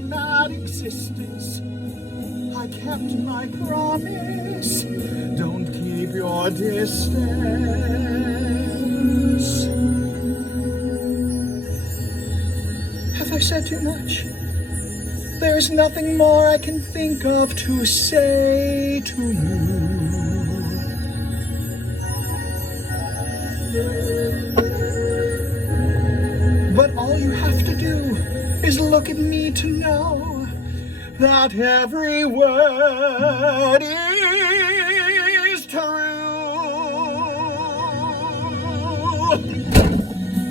my mad existence. I kept my promise. Don't keep your distance. Have I said too much? There's nothing more I can think of to say to you. But all you have to do is look at me to know that every word is